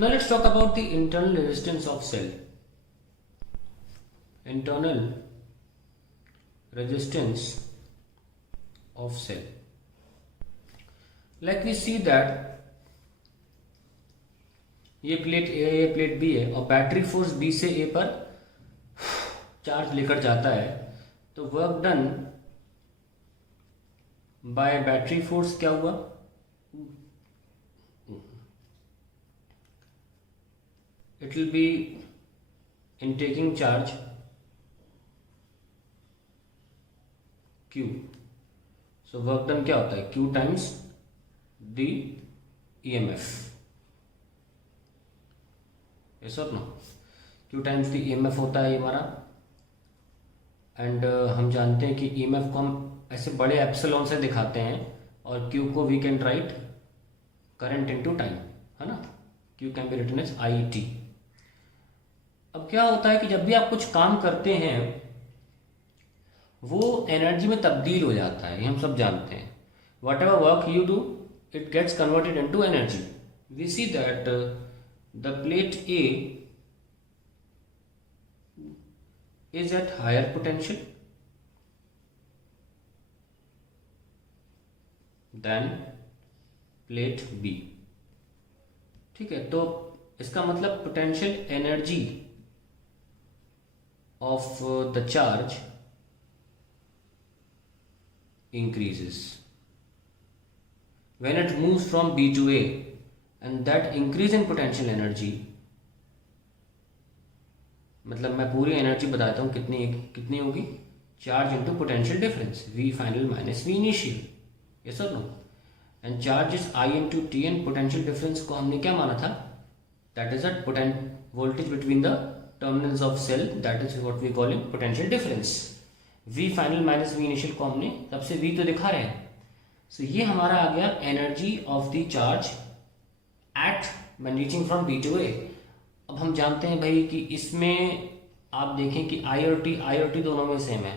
Now let's talk about the internal resistance of cell. Internal resistance of cell. Like we see that ये plate ए ये plate B है और battery force B से ए पर charge लेकर जाता है, तो work done by battery force क्या हुआ? It will be in taking charge Q. So work done क्या होता है? Q times the EMF. Yes और no? Q times the EMF होता है ये हमारा. एंड हम जानते हैं कि EMF को हम ऐसे बड़े एप्सिलॉन से दिखाते हैं और Q को we can write current into time, है ना? Q can be written as IT. अब क्या होता है कि जब भी आप कुछ काम करते हैं वो एनर्जी में तब्दील हो जाता है, ये हम सब जानते हैं. Whatever work you do it gets converted into energy. We see that the plate A is at higher potential than plate B. ठीक है, तो इसका मतलब potential energy of the charge increases when it moves from B to A, and that increase in potential energy, मतलब मैं पूरी energy बताता हूँ कितनी होगी. Charge into potential difference V final minus V initial. Yes और no? And charge is I into T and potential difference को हमने क्या माना था? That is the voltage between the terminals of cell, that is what we call in potential difference. V final minus V initial को हमने तब से V तो दिखा रहे हैं. सो ये हमारा आ गया energy of the charge at when reaching from B to A. अब हम जानते हैं भाई कि इसमें आप देखें कि I और T दोनों में सेम है,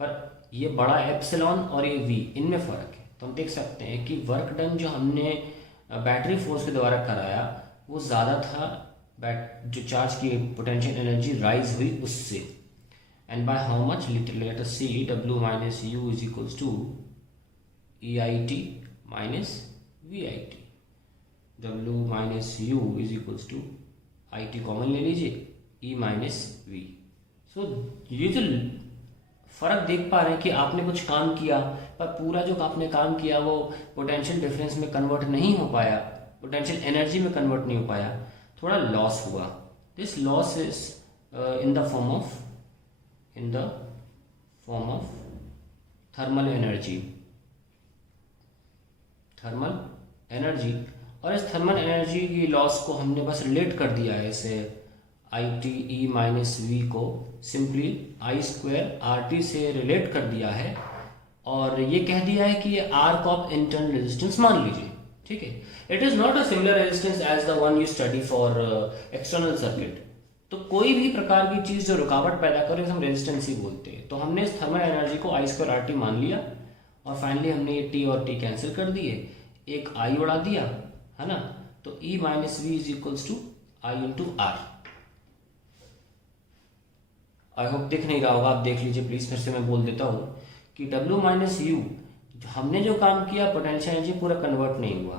पर ये बड़ा एप्सिलॉन और ये V, इनमें फर्क है. तो हम देख सकते हैं कि वर्क डन जो हमने बैटरी फोर्स के द्वारा कराया वो ज़्यादा था जो चार्ज की पोटेंशियल एनर्जी राइज हुई उससे. And by how much? Let us see. W minus U is equals to EIT minus VIT. W minus U is equals to IT common ले लीजिए, E minus V. So ये जो फर्क देख पा रहे हैं कि आपने कुछ काम किया पर पूरा जो आपने काम किया वो पोटेंशियल डिफरेंस में कन्वर्ट नहीं हो पाया, पोटेंशियल एनर्जी में कन्वर्ट नहीं हो पाया, थोड़ा लॉस हुआ. This loss is in the form of thermal energy. और इस थर्मल एनर्जी की लॉस को हमने बस रिलेट कर दिया है इसे IT E माइनस V को सिंपली I² RT से रिलेट कर दिया है और ये कह दिया है कि ये आर्क ऑफ इंटरनल रेजिस्टेंस मान लीजिए. ठीक है, it is not a similar resistance as the one you study for external circuit. तो कोई भी प्रकार की चीज जो रुकावट पैदा करे हम रेजिस्टेंस ही बोलते हैं. तो हमने इस थर्मल एनर्जी को I² RT मान लिया और फाइनली हमने ये T और T कैंसिल कर दिए, एक I उड़ा दिया, है ना? तो E minus V is equals to I into R. I hope दिख नहीं रहा होगा, आप देख लीजिए प्लीज. फिर से मैं बोल देता हूँ कि W माइनस U हमने जो काम किया पोटेंशियल एनर्जी पूरा कन्वर्ट नहीं हुआ,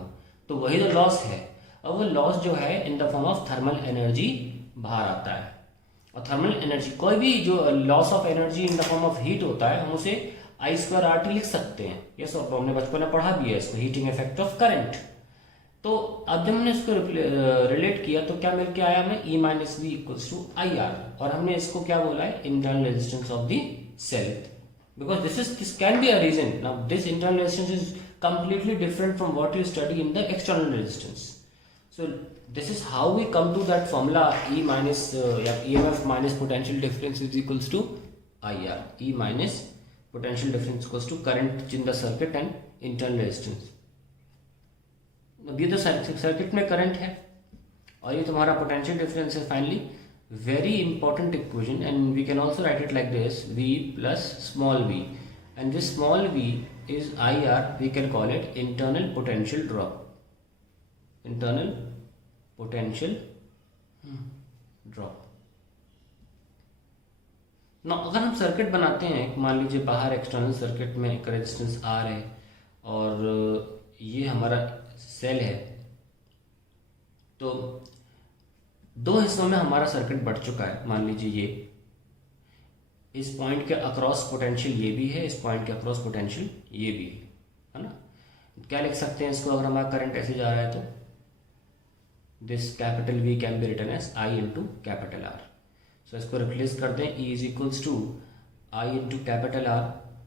तो वही तो लॉस है. और वो लॉस जो है in the form of thermal energy बाहर आता है. और थर्मल एनर्जी कोई भी जो loss of energy in the form of heat होता है हम उसे I² RT लिख सकते हैं. यस, और हमने बचपन में पढ़ा भी है इसको, हीटिंग इफेक्ट ऑफ करंट. तो अब जब हमने इसको रिलेट किया तो क्या मिल के आया हमें? E minus V equals to IR. और हमने इसको क्या बोला है? Internal resistance of the cell. Because this can be a reason. Now this internal resistance is completely different from what you study in the external resistance. So this is how we come to that formula E minus EMF minus potential difference is equals to IR. E minus potential difference equals to current in the circuit and internal resistance. अब ये तो circuit में current है और ये तुम्हारा potential difference है. Finally very important equation, and we can also write it like this: V plus small v, and this small v is IR. We can call it internal potential drop. Internal potential drop. ना अगर हम circuit बनाते हैं, मान लीजिए बाहर external circuit में एक रेजिस्टेंस आर है और ये हमारा सेल है, तो दो हिस्सों में हमारा सर्किट बढ़ चुका है। मान लीजिए ये इस पॉइंट के अक्रॉस पोटेंशियल ये भी है, इस पॉइंट के अक्रॉस पोटेंशियल ये भी है ना। क्या लिख सकते हैं इसको, अगर हमारा करंट ऐसे जा रहा है तो this capital V can be written as I into capital R। So इसको रिप्लेस कर दें, E is equals to I into capital R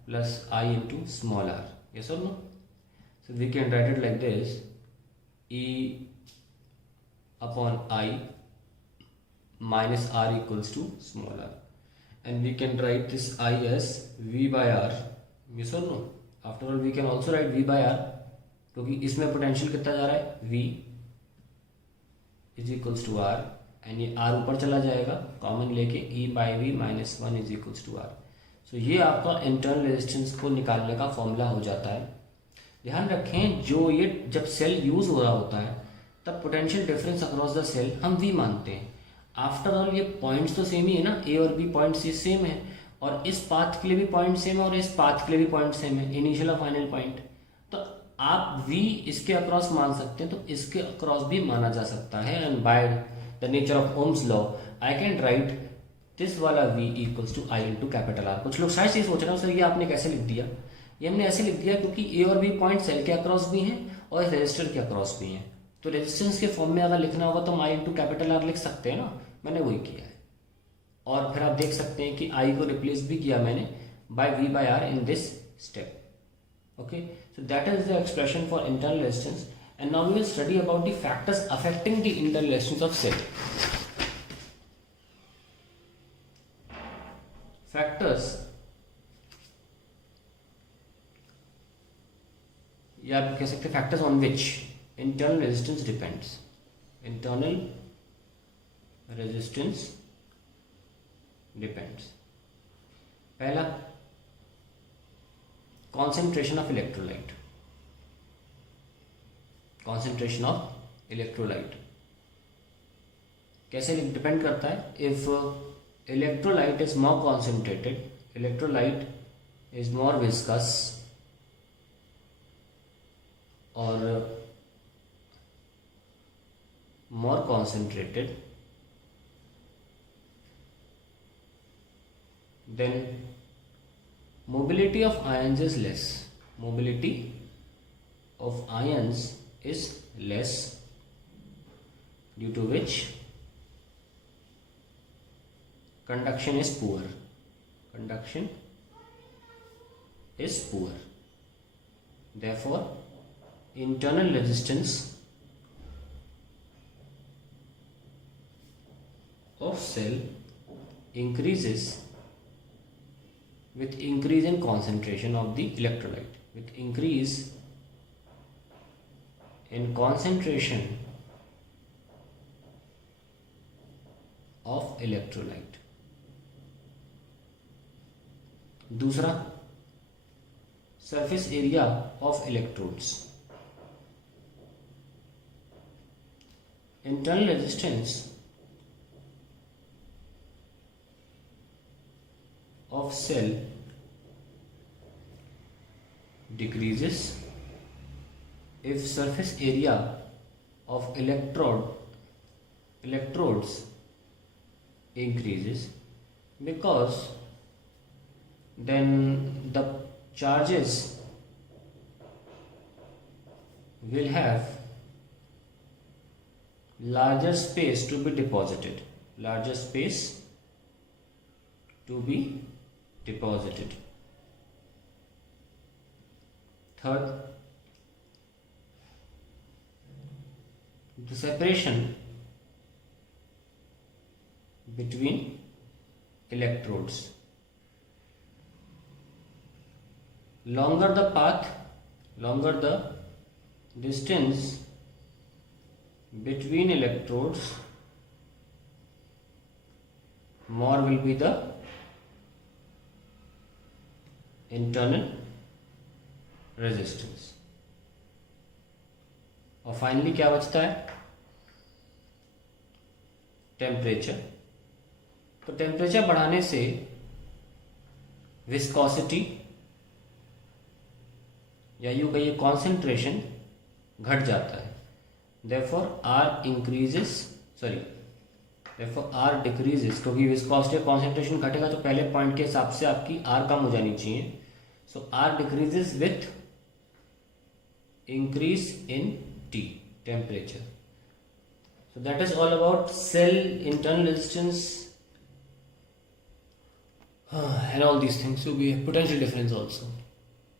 plus I into small r। Yes और no? So we can write it like this, E upon I minus R equals to small r, and we can write this I as V by R। yes or no? After all we can also write V by R, क्योंकि इसमें potential कितना जा रहा है, V is equals to R, and ये R ऊपर चला जाएगा कॉमन लेके, E by V minus 1 is equals to R। So ये आपका इंटरनल रेजिस्टेंस को निकालने का फॉर्मूला हो जाता है। ध्यान रखें, जो ये जब सेल यूज हो रहा होता है तब potential difference across the cell हम V मानते हैं। आफ्टर ऑल ये पॉइंट्स तो सेम ही है ना, A और B पॉइंट्स ये सेम है, और इस पाथ के लिए भी पॉइंट सेम है और इस पाथ के लिए भी पॉइंट सेम है, इनिशियल और फाइनल पॉइंट। तो आप V इसके अक्रॉस मान सकते हैं, तो इसके अक्रॉस भी माना जा सकता है। And by the nature of Ohm's law I can write this वाला V equals to I into capital R। कुछ लोग शायद ये सोच रहे हो सर ये आपने कैसे लिख दिया, ये हमने ऐसे लिख दिया क्योंकि A और B पॉइंट सेल के अक्रॉस भी हैं और रेजिस्टर के अक्रॉस भी हैं। तो रेजिस्टेंस के फॉर्म में अगर लिखना होगा तो हम I इंटू कैपिटल R लिख सकते हैं ना, मैंने वही किया है। और फिर आप देख सकते हैं कि I को रिप्लेस भी किया मैंने by V by R in this step. Okay, so that is the expression for internal resistance. And now we will study about the factors affecting the internal resistance of cell. Factors, या आप कह सकते हैं factors on which internal resistance depends। internal resistance depends। पहला, concentration of electrolyte। concentration of electrolyte कैसे depend करता है? if electrolyte is more concentrated, electrolyte is more viscous or more concentrated, then mobility of ions is less। mobility of ions is less, due to which conduction is poor। conduction is poor, therefore internal resistance of cell increases with increase in concentration of the electrolyte। with increase in concentration of electrolyte। दूसरा, surface area of electrodes। internal resistance of cell decreases if surface area of electrodes increases, because then the charges will have larger space to be deposited, larger space to be deposited। Third, the separation between electrodes। longer the path, longer the distance between electrodes, more will be the internal resistance। और finally क्या बचता है? Temperature, तो temperature बढ़ाने से viscosity या यूँ कहिए कॉन्सेंट्रेशन घट जाता है। Therefore R increases, sorry therefore R decreases, क्योंकि विस्कोसिटी कॉन्सेंट्रेशन घटेगा तो पहले पॉइंट के हिसाब से आपकी आर कम हो जानी चाहिए। So R decreases with increase in T temperature. So that is all about cell internal resistance and all these things. So we have potential difference also.